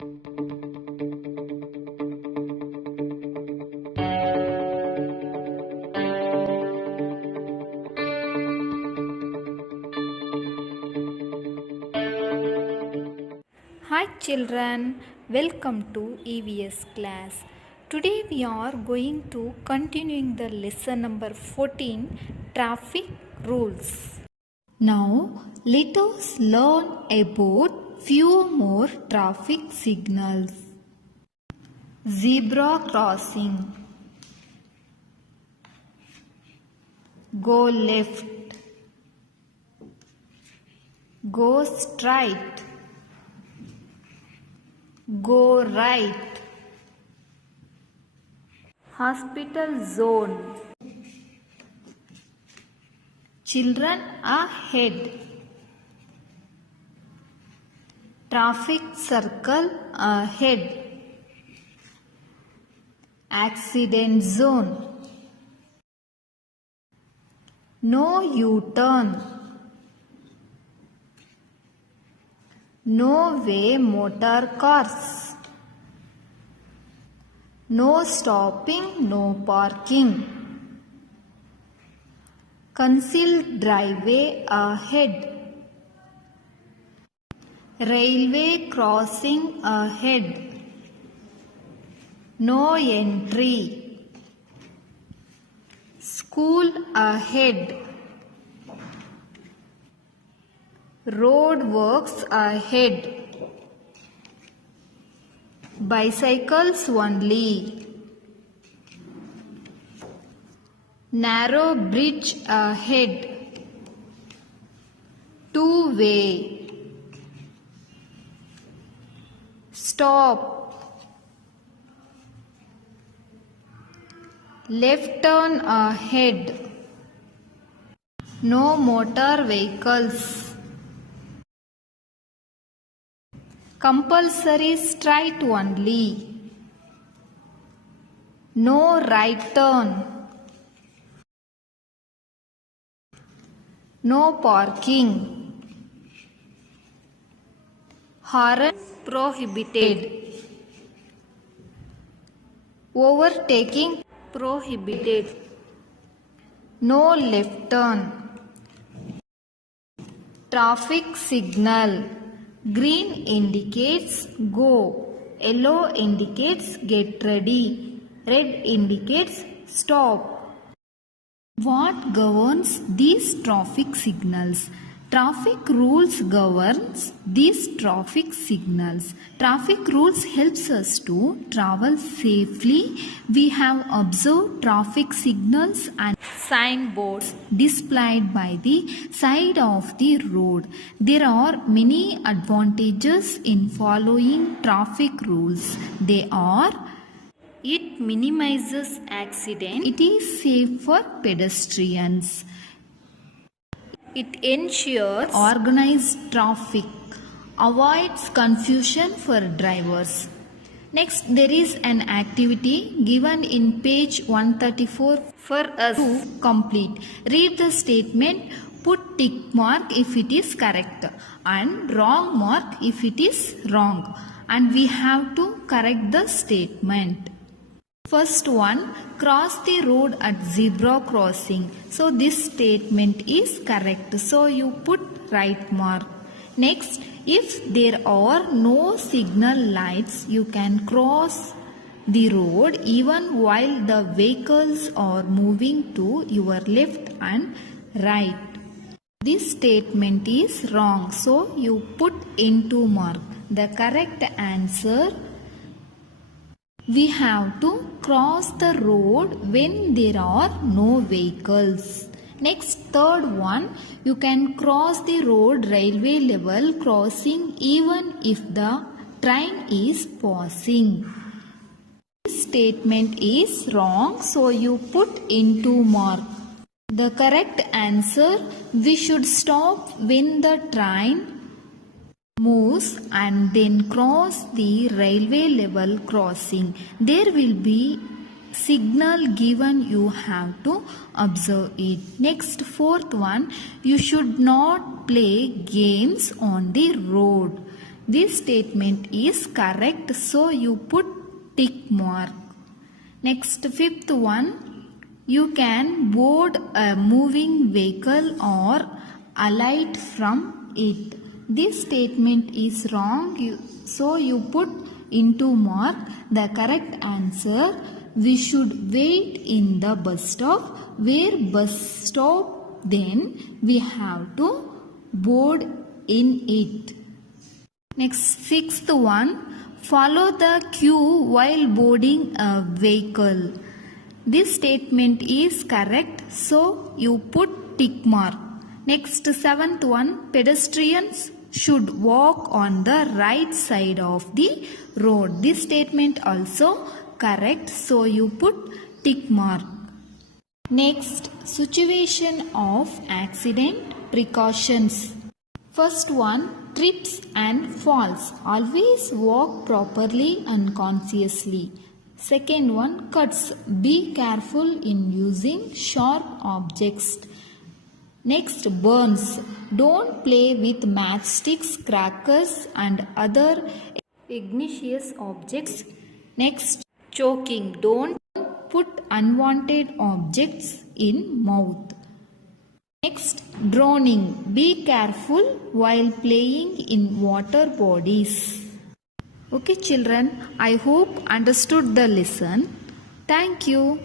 Hi children, welcome to EVS class. Today we are going to continuing the lesson number 14, traffic rules. Now let us learn about few more traffic signals. Zebra crossing. Go left. Go straight. Go right. Hospital zone. Children ahead. Traffic circle ahead. Accident zone. No U-turn. No way motor cars. No stopping, no parking. Concealed driveway ahead. Railway crossing ahead. No entry. School ahead. Road works ahead. Bicycles only. Narrow bridge ahead. Two-way. Stop. Left turn ahead. No motor vehicles. Compulsory straight only. No right turn. No parking. Horn prohibited. Overtaking prohibited. No left turn. Traffic signal. Green indicates go. Yellow indicates get ready. Red indicates stop. What governs these traffic signals? Traffic rules governs these traffic signals. Traffic rules helps us to travel safely. We have observed traffic signals and signboards displayed by the side of the road. There are many advantages in following traffic rules. They are: it minimizes accident. It is safe for pedestrians. It ensures organized traffic. Avoids confusion for drivers. Next, there is an activity given in page 134 for us to complete. Read the statement, put tick mark if it is correct and wrong mark if it is wrong. And we have to correct the statement. First one, cross the road at zebra crossing. So this statement is correct. So you put right mark. Next, if there are no signal lights, you can cross the road even while the vehicles are moving to your left and right. This statement is wrong. So you put into mark. The correct answer: we have to cross the road when there are no vehicles. Next, third one, you can cross the road railway level crossing even if the train is passing. This statement is wrong, so you put into mark. The correct answer: we should stop when the train moves and then cross the railway level crossing. There will be signal given, you have to observe it. Next, fourth one, you should not play games on the road. This statement is correct, so you put tick mark. Next, fifth one. You can board a moving vehicle or alight from it. This statement is wrong, so you put into mark. The correct answer, we should wait in the bus stop. Where bus stop, then we have to board in it. Next, sixth one. Follow the queue while boarding a vehicle. This statement is correct, so you put tick mark. Next, seventh one. Pedestrians should walk on the right side of the road. This statement also correct, so you put tick mark. Next, situation of accident precautions. First one, trips and falls. Always walk properly and consciously. Second one, cuts. Be careful in using sharp objects. Next, burns. Don't play with matchsticks, crackers and other igneous objects. Next, choking. Don't put unwanted objects in mouth. Next, drowning. Be careful while playing in water bodies. Okay children, I hope understood the lesson. Thank you.